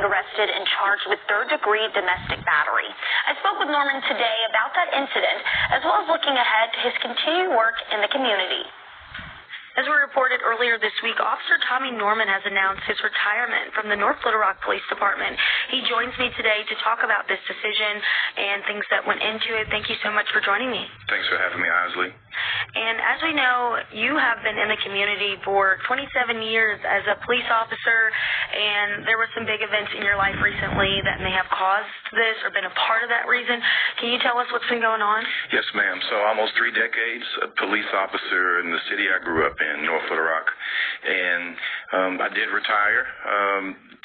arrested and charged with third-degree domestic battery. I spoke with Norman today about that incident, as well as looking ahead to his continued work in the community. As we reported earlier this week, Officer Tommy Norman has announced his retirement from the North Little Rock Police Department. He joins me today to talk about this decision and things that went into it. Thank you so much for joining me. Thanks for having me, Isley. And as we know, you have been in the community for 27 years as a police officer, and there were some big events in your life recently that may have caused this or been a part of that reason. Can you tell us what's been going on? Yes, ma'am. So almost 3 decades, a police officer in the city I grew up in, North Little Rock. And I did retire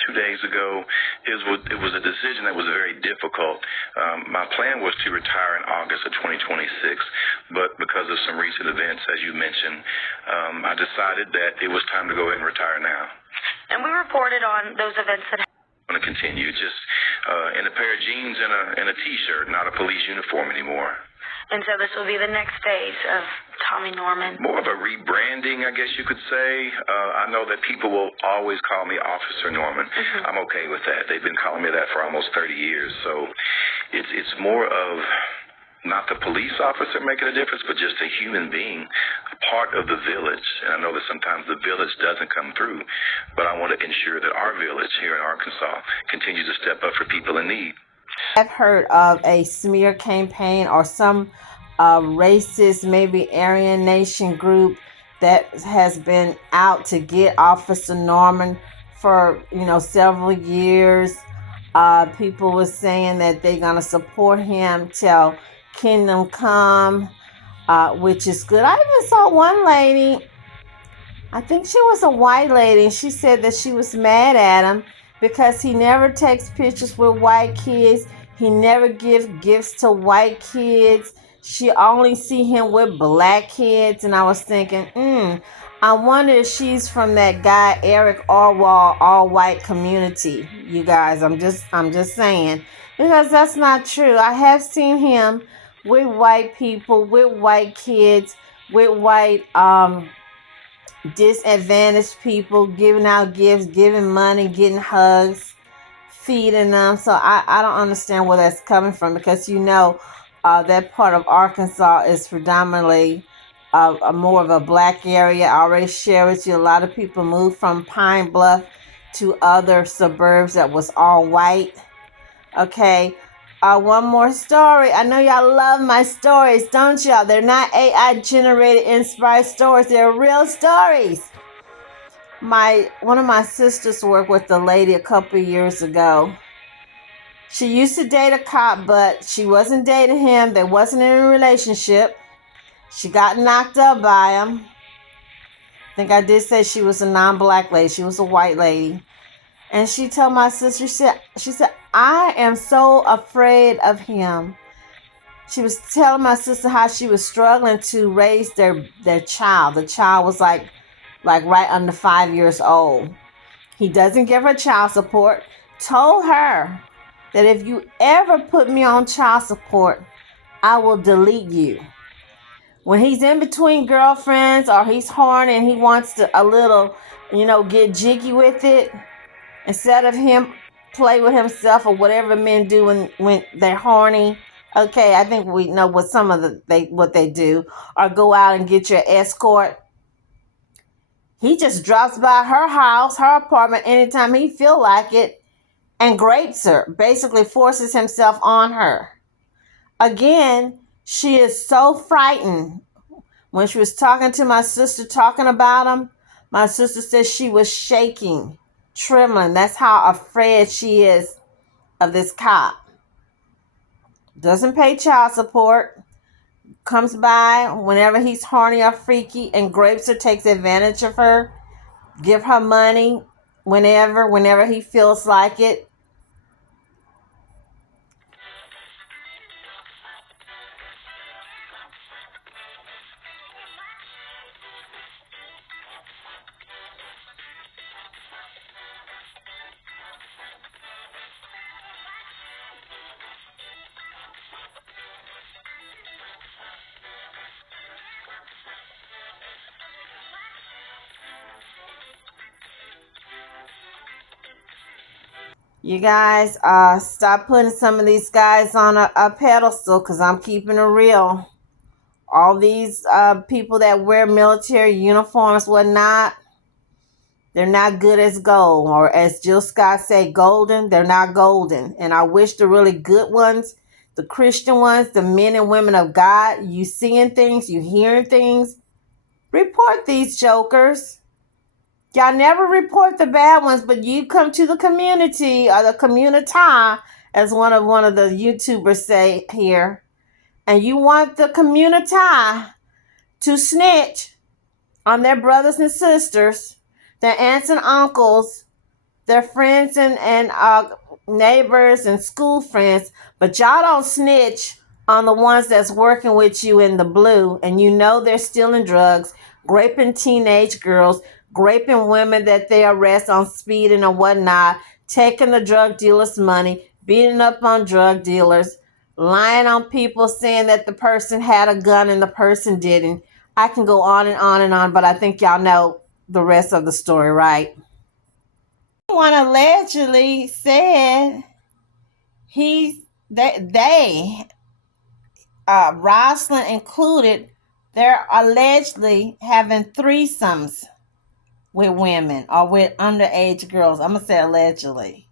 2 days ago. It was a decision that was very difficult. My plan was to retire in August of 2026, but because of some recent events, as you mentioned, I decided that it was time to go ahead and retire now. And we reported on those events that I'm going to continue just in a pair of jeans and a T-shirt, not a police uniform anymore. And so this will be the next phase of Tommy Norman. More of a rebranding, I guess you could say. I know that people will always call me Officer Norman. Mm-hmm. I'm okay with that. They've been calling me that for almost 30 years. So it's more of not the police officer making a difference, but just a human being, a part of the village. And I know that sometimes the village doesn't come through, but I want to ensure that our village here in Arkansas continues to step up for people in need. I've heard of a smear campaign or some racist, maybe Aryan Nation group that has been out to get Officer Norman for, several years. People were saying that they're going to support him till Kingdom Come, which is good. I even saw one lady, I think she was a white lady, and she said that she was mad at him because he never takes pictures with white kids. He never gives gifts to white kids. She only see him with black kids. And I was thinking, I wonder if she's from that guy Eric Orwell all-white community. You guys, I'm just saying, because that's not true. I have seen him with white people, with white kids, with white disadvantaged people, giving out gifts, giving money, getting hugs, feeding them. So I don't understand where that's coming from, because that part of Arkansas is predominantly more of a black area. I already shared with you, a lot of people moved from Pine Bluff to other suburbs that was all white. Okay. One more story. I know y'all love my stories, don't y'all? They're not AI generated inspired stories. They're real stories. One of my sisters worked with a lady a couple of years ago. She used to date a cop, but she wasn't dating him. They wasn't in a relationship. She got knocked up by him. I think I did say she was a non-black lady. She was a white lady. And she told my sister, she said, I am so afraid of him. She was telling my sister how she was struggling to raise their child. The child was like right under 5 years old. He doesn't give her child support. Told her that if you ever put me on child support, I will delete you. When he's in between girlfriends or he's horny and he wants to a little, get jiggy with it, instead of him play with himself or whatever men do when they're horny. Okay, I think we know what some of what they do, or go out and get your escort. He just drops by her house, her apartment, anytime he feel like it, and grapes her, basically forces himself on her. Again, she is so frightened. When she was talking to my sister, talking about him, my sister said she was shaking, trembling. That's how afraid she is of this cop. Doesn't pay child support. Comes by whenever he's horny or freaky and grapes her, takes advantage of her. Give her money whenever he feels like it. You guys, stop putting some of these guys on a pedestal, because I'm keeping it real. All these people that wear military uniforms, whatnot, they're not good as gold. Or as Jill Scott say, golden, they're not golden. And I wish the really good ones, the Christian ones, the men and women of God, you seeing things, you hearing things, report these jokers. Y'all never report the bad ones, but you come to the community or the community, as one of the YouTubers say here, and you want the community to snitch on their brothers and sisters, their aunts and uncles, their friends and neighbors and school friends, but y'all don't snitch on the ones that's working with you in the blue, and you know they're stealing drugs, raping teenage girls, raping women that they arrest on speeding or whatnot, taking the drug dealers' money, beating up on drug dealers, lying on people, saying that the person had a gun and the person didn't. I can go on and on and on, but I think y'all know the rest of the story, right? One allegedly said they Rosalind included, they're allegedly having threesomes with women or with underage girls. I'm gonna say allegedly.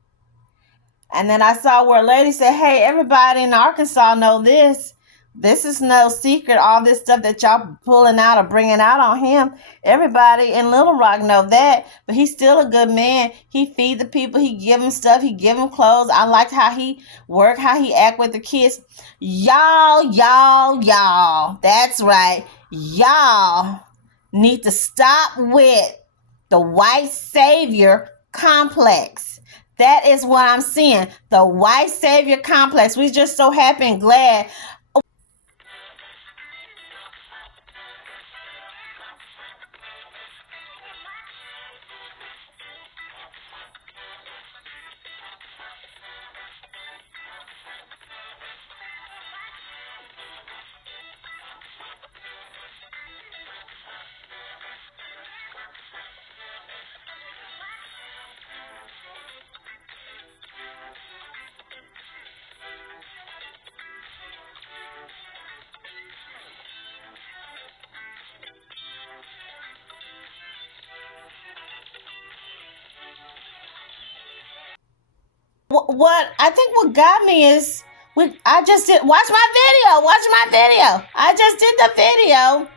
And then I saw where a lady said, hey, everybody in Arkansas know this. This is no secret. All this stuff that y'all pulling out or bringing out on him, everybody in Little Rock know that. But he's still a good man. He feed the people. He give them stuff. He give them clothes. I liked how he work, how he act with the kids. Y'all. That's right. Y'all need to stop with the white savior complex. That is what I'm seeing. The white savior complex. We just so happy and glad. What I think what got me is I just did watch my video. I just did the video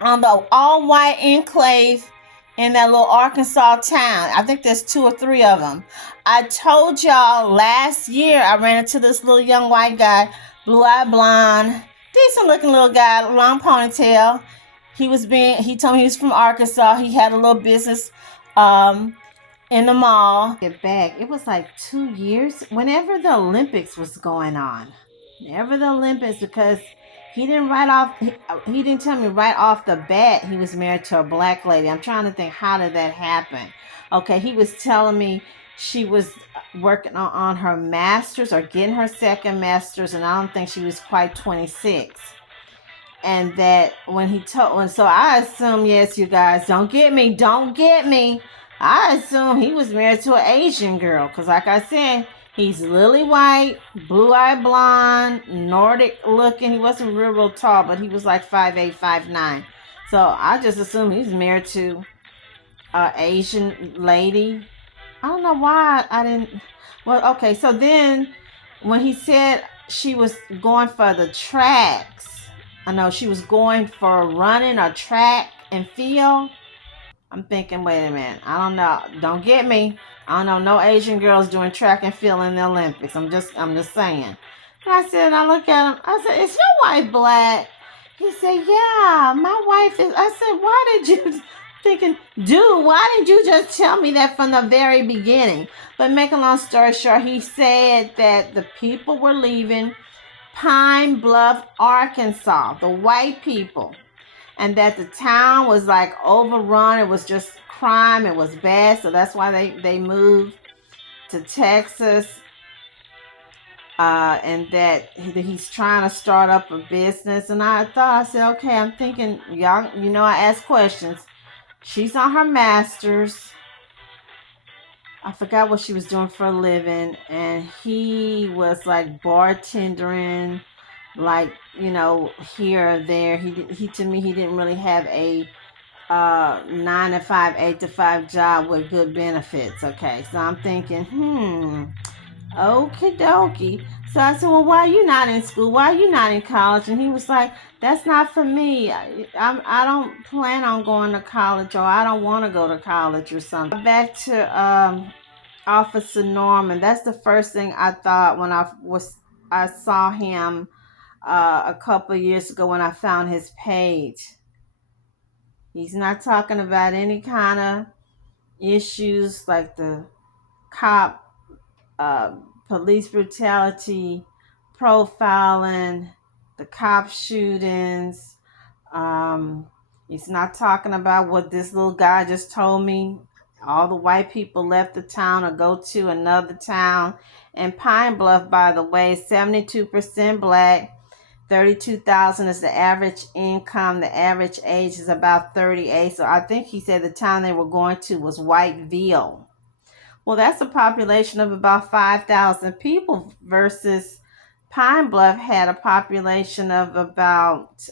on the all white enclave in that little Arkansas town. I think there's 2 or 3 of them. I told y'all last year I ran into this little young white guy, blue-eyed blonde, decent looking little guy, long ponytail. He told me he was from Arkansas. He had a little business in the mall. Get back. It was like 2 years whenever the Olympics was going on. Whenever the Olympics, because he didn't he didn't tell me right off the bat he was married to a black lady. I'm trying to think, how did that happen? Okay, he was telling me she was working on her master's or getting her second master's, and I don't think she was quite 26. And that so I assume, yes, you guys, don't get me. I assume he was married to an Asian girl, because like I said, he's lily white, blue-eyed blonde, Nordic looking. He wasn't real tall, but he was like 5'8", 5'9". So I just assumed he's married to an Asian lady. I don't know why I didn't. Well, okay, so then when he said she was going for the tracks, I know she was going for running or track and field. I'm thinking, wait a minute. I don't know. Don't get me. I don't know no Asian girls doing track and field in the Olympics. I'm just saying. And I look at him. I said, is your wife black? He said, yeah, my wife is. I said, why did you why didn't you just tell me that from the very beginning? But make a long story short, he said that the people were leaving Pine Bluff, Arkansas, the white people, and that the town was like overrun. It was just crime. It was bad. So that's why they moved to Texas. And that he's trying to start up a business. And I said, okay, I'm thinking, y'all, I ask questions. She's on her master's. I forgot what she was doing for a living, and he was like bartending, like, here or there. He to me, he didn't really have a 9 to 5, 8 to 5 job with good benefits. Okay, so I'm thinking, okie dokie. So I said, well, why are you not in school? Why are you not in college? And he was like, that's not for me. I don't plan on going to college, or I don't want to go to college or something. Back to Officer Norman. That's the first thing I thought when I saw him a couple of years ago when I found his page. He's not talking about any kind of issues like the cop, uh, police brutality, profiling, the cop shootings. He's not talking about what this little guy just told me. All the white people left the town or go to another town. And Pine Bluff, by the way, 72% black. 32,000 is the average income. The average age is about 38. So I think he said the town they were going to was Whiteville. Well, that's a population of about 5,000 people versus Pine Bluff had a population of about,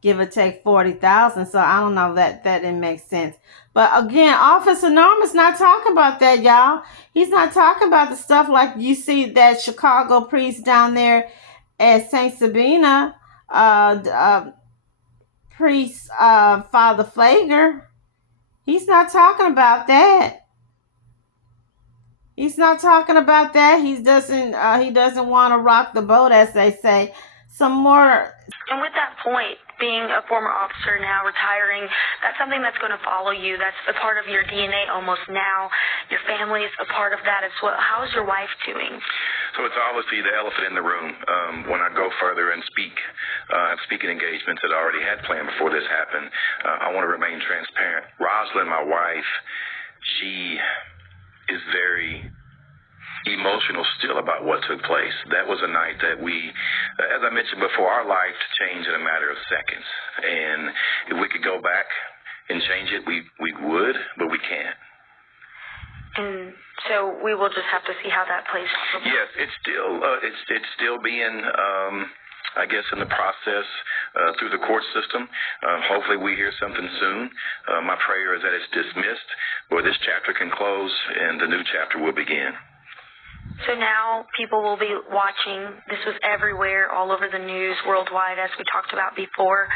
give or take 40,000. So I don't know, that didn't make sense. But again, Officer Norman's not talking about that, y'all. He's not talking about the stuff like you see that Chicago priest down there at St. Sabina, priest, Father Flager. He's not talking about that. He's not talking about that. He doesn't want to rock the boat, as they say. Some more. And with that point, being a former officer now, retiring, that's something that's going to follow you. That's a part of your DNA almost now. Your family is a part of that as well. How's your wife doing? So it's obviously the elephant in the room. When I go further and speak, speaking engagements that I already had planned before this happened, I want to remain transparent. Rosalind, my wife, she is very emotional still about what took place. That was a night that we, as I mentioned before, our life changed in a matter of seconds. And if we could go back and change it, we would, but we can't. And so we will just have to see how that plays out. Yes, it's still being, I guess, in the process through the court system. Hopefully we hear something soon. My prayer is that it's dismissed, or this chapter can close and the new chapter will begin. So now people will be watching. This was everywhere, all over the news, worldwide, as we talked about before.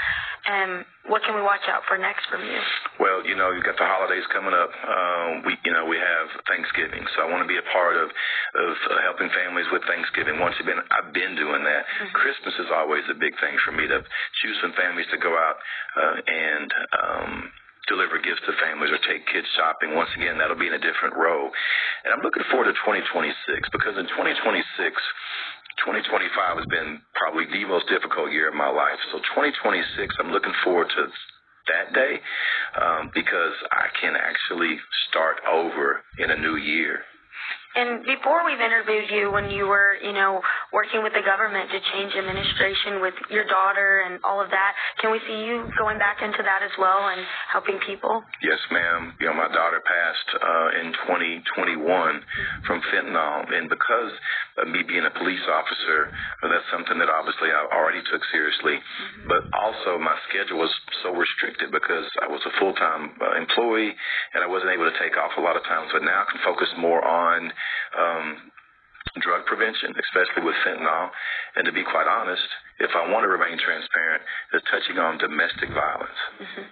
What can we watch out for next from you? Well, you've got the holidays coming up. We have Thanksgiving, so I want to be a part of helping families with Thanksgiving. Once again, I've been doing that. Mm-hmm. Christmas is always a big thing for me, to choose some families to go out and deliver gifts to families or take kids shopping. Once again, that'll be in a different role. And I'm looking forward to 2026, because in 2025 has been probably the most difficult year of my life. So 2026, I'm looking forward to that day because I can actually start over in a new year. And before we've interviewed you, when you were, working with the government to change administration with your daughter and all of that, can we see you going back into that as well and helping people? Yes, ma'am. My daughter passed in 2021 from fentanyl, and because of me being a police officer, that's something that obviously I already took seriously. Mm-hmm. But also my schedule was so restricted because I was a full-time employee, and I wasn't able to take off a lot of times. But now I can focus more on drug prevention, especially with fentanyl. And to be quite honest, if I want to remain transparent, it's touching on domestic violence. Mm-hmm.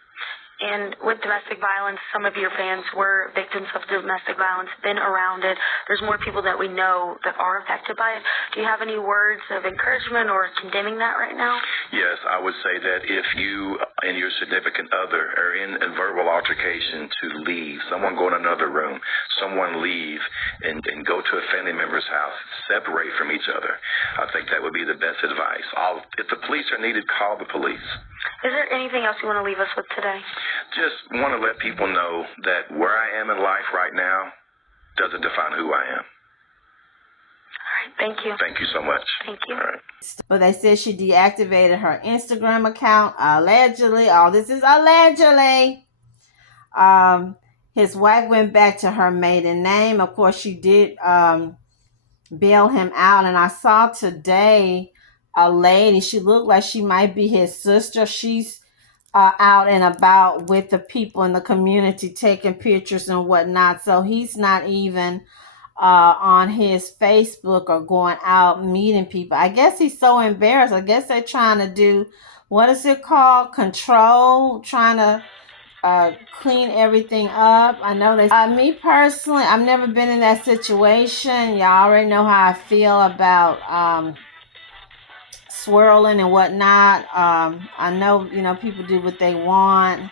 And with domestic violence, some of your fans were victims of domestic violence, been around it. There's more people that we know that are affected by it. Do you have any words of encouragement or condemning that right now? Yes, I would say that if you and your significant other are in a verbal altercation, to leave. Someone go in another room. Someone leave and go to a family member's house. Separate from each other. I think that would be the best advice. If the police are needed, call the police. Is there anything else you want to leave us with today? Just want to let people know that where I am in life right now doesn't define who I am. All right, thank you. Thank you so much. Thank you. All right. But they said she deactivated her Instagram account, allegedly. All this is allegedly. His wife went back to her maiden name. Of course, she did bail him out. And I saw today a lady, she looked like she might be his sister. She's out and about with the people in the community taking pictures and whatnot. So he's not even on his Facebook or going out meeting people. I guess he's so embarrassed. I guess they're trying to do, what is it called? Control, trying to clean everything up. I know they. Me personally, I've never been in that situation. Y'all already know how I feel about swirling and whatnot. I know people do what they want.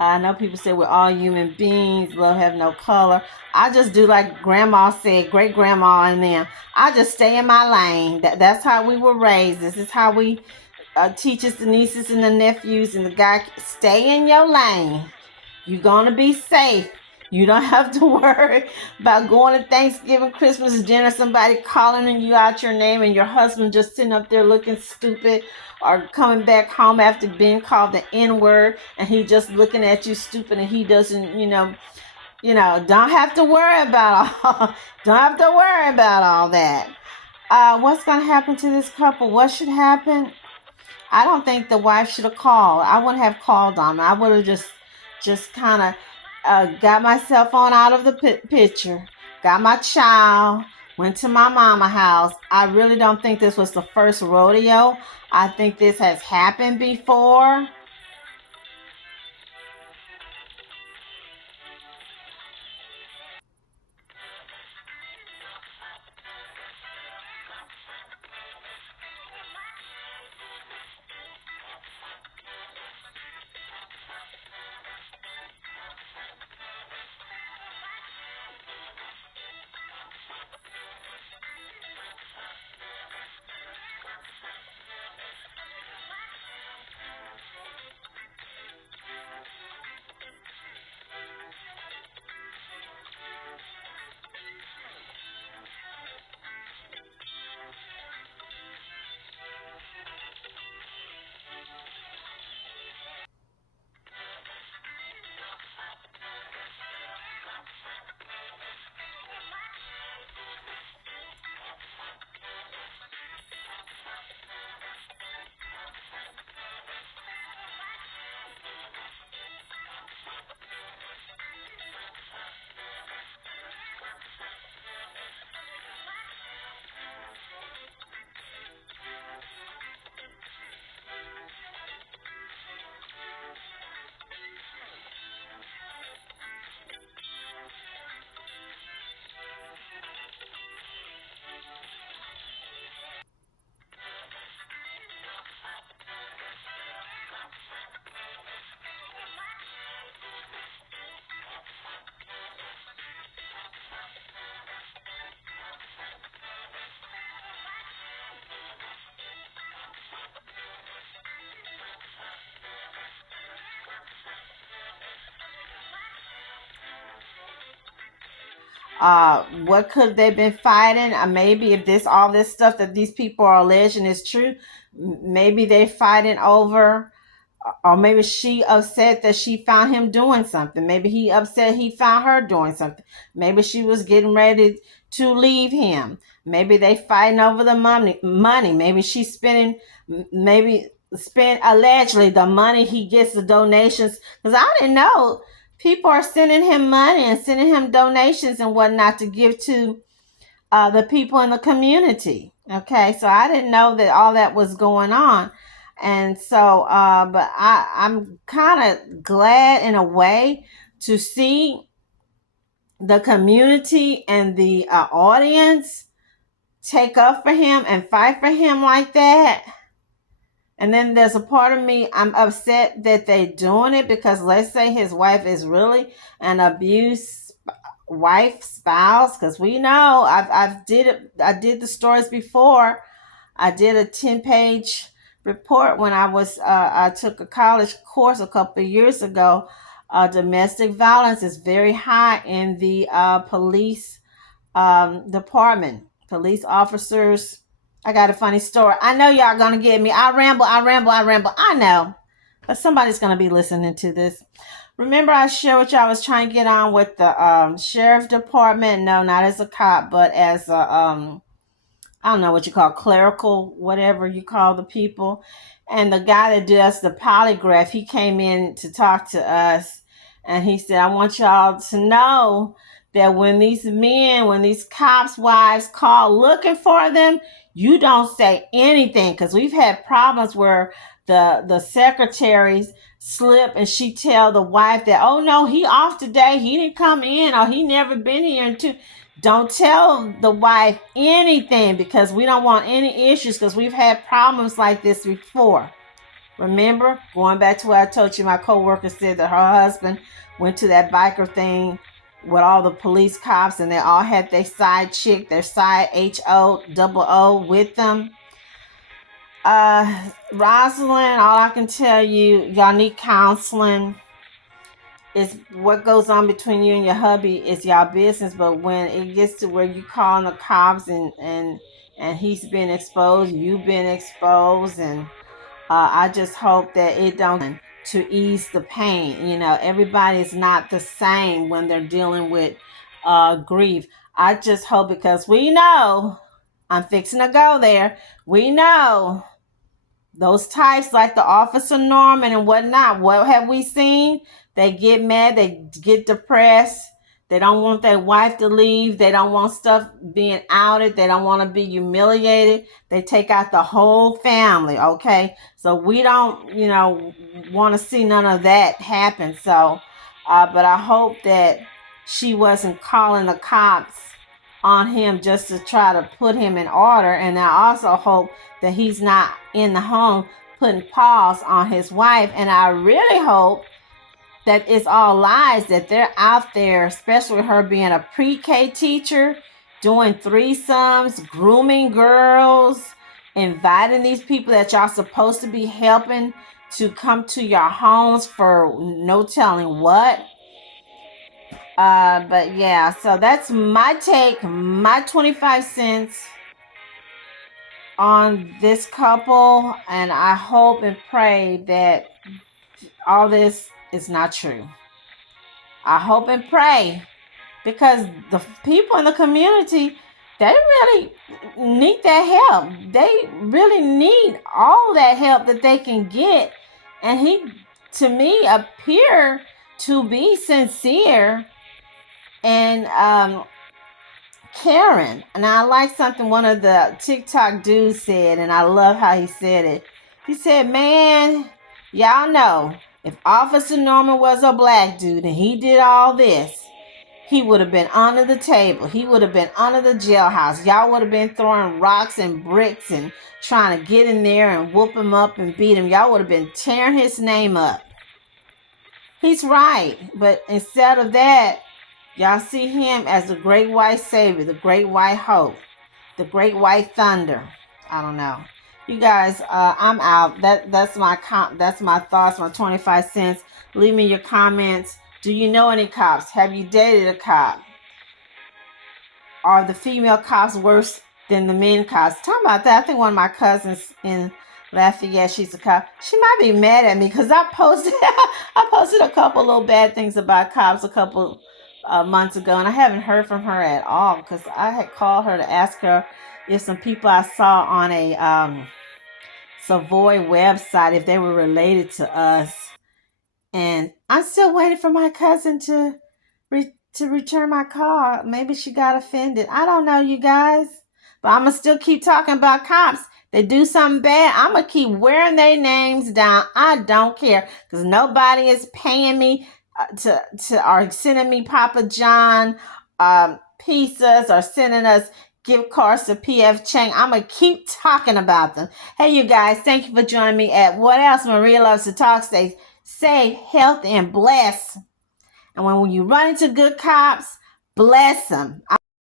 I know people say we're all human beings. Love have no color. I just do like Grandma said, great grandma and them. I just stay in my lane. That's how we were raised. This is how we teach us, the nieces and the nephews and the guy. Stay in your lane. You're going to be safe. You don't have to worry about going to Thanksgiving, Christmas dinner, somebody calling you out your name and your husband just sitting up there looking stupid, or coming back home after being called the N-word and he just looking at you stupid and he doesn't, don't have to worry about all that. What's going to happen to this couple? What should happen? I don't think the wife should have called. I wouldn't have called on her. I would have just kind of got my cell phone out of the picture, got my child, went to my mama house. I really don't think this was the first rodeo. I think this has happened before. What could they been fighting? Maybe if all this stuff that these people are alleging is true, maybe they fighting over, or maybe she upset that she found him doing something. Maybe he upset he found her doing something. Maybe she was getting ready to leave him. Maybe they fighting over the money. Maybe she's spending, maybe spend allegedly the money he gets, the donations. Because I didn't know people are sending him money and sending him donations and whatnot to give to the people in the community. Okay, so I didn't know that all that was going on. And so, but I'm kind of glad in a way to see the community and the audience take up for him and fight for him like that. And then there's a part of me, I'm upset that they're doing it, because let's say his wife is really an abuse wife, spouse, because we know I did the stories before. I did a 10-page report when I took a college course a couple of years ago. Domestic violence is very high in the police department. Police officers. I got a funny story. I know y'all gonna get me. I ramble. I know. But somebody's gonna be listening to this. Remember I shared with you I was trying to get on with the sheriff department? No, not as a cop, but as a I don't know what you call clerical, whatever you call the people. And the guy that does the polygraph, he came in to talk to us, and he said, I want y'all to know that when these cops' wives call looking for them, you don't say anything, because we've had problems where the secretaries slip and she tell the wife that, oh no, he off today, he didn't come in, or he never been here in two. Don't tell the wife anything, because we don't want any issues, because we've had problems like this before. Remember, going back to what I told you, my coworker said that her husband went to that biker thing with all the police cops, and they all had their side chick, their side HO with them. Rosalind, all I can tell you, y'all need counseling. It's what goes on between you and your hubby is y'all business, but when it gets to where you calling the cops and he's been exposed, you've been exposed, and I just hope that it don't to ease the pain. You know, everybody is not the same when they're dealing with grief. I just hope, because we know, I'm fixing to go there, we know those types like the Officer Norman and whatnot, what have we seen? They get mad, they get depressed, they don't want their wife to leave, they don't want stuff being outed, they don't want to be humiliated. They take out the whole family, okay? So we don't, want to see none of that happen. So, but I hope that she wasn't calling the cops on him just to try to put him in order. And I also hope that he's not in the home putting paws on his wife. And I really hope that it's all lies, that they're out there, especially with her being a pre-K teacher, doing threesomes, grooming girls, inviting these people that y'all supposed to be helping to come to your homes for no telling what. But yeah, so that's my take, my 25 cents on this couple, and I hope and pray that all this is not true. I hope and pray, because the people in the community, they really need that help. They really need all that help that they can get. And he, to me, appear to be sincere and caring. And I like something one of the TikTok dudes said, and I love how he said it. He said, man, y'all know, if Officer Norman was a black dude and he did all this, he would have been under the table. He would have been under the jailhouse. Y'all would have been throwing rocks and bricks and trying to get in there and whoop him up and beat him. Y'all would have been tearing his name up. He's right. But instead of that, y'all see him as the great white savior, the great white hope, the great white thunder. I don't know. You guys, I'm out. That's my thoughts, my 25 cents. Leave me your comments. Do you know any cops? Have you dated a cop? Are the female cops worse than the men cops? Talk about that. I think one of my cousins in Lafayette, she's a cop. She might be mad at me because I posted a couple little bad things about cops a couple months ago, and I haven't heard from her at all, because I had called her to ask her if some people I saw on a Savoy website, if they were related to us. And I'm still waiting for my cousin to return my call. Maybe she got offended. I don't know, you guys. But I'm going to still keep talking about cops. They do something bad, I'm going to keep wearing their names down. I don't care, because nobody is paying me to or sending me Papa John pizzas, or sending us gift cards to PF Chang. I'm going to keep talking about them. Hey, you guys, thank you for joining me at What Else Maria Loves to Talk. Stay safe, healthy, and blessed. And when you run into good cops, bless them.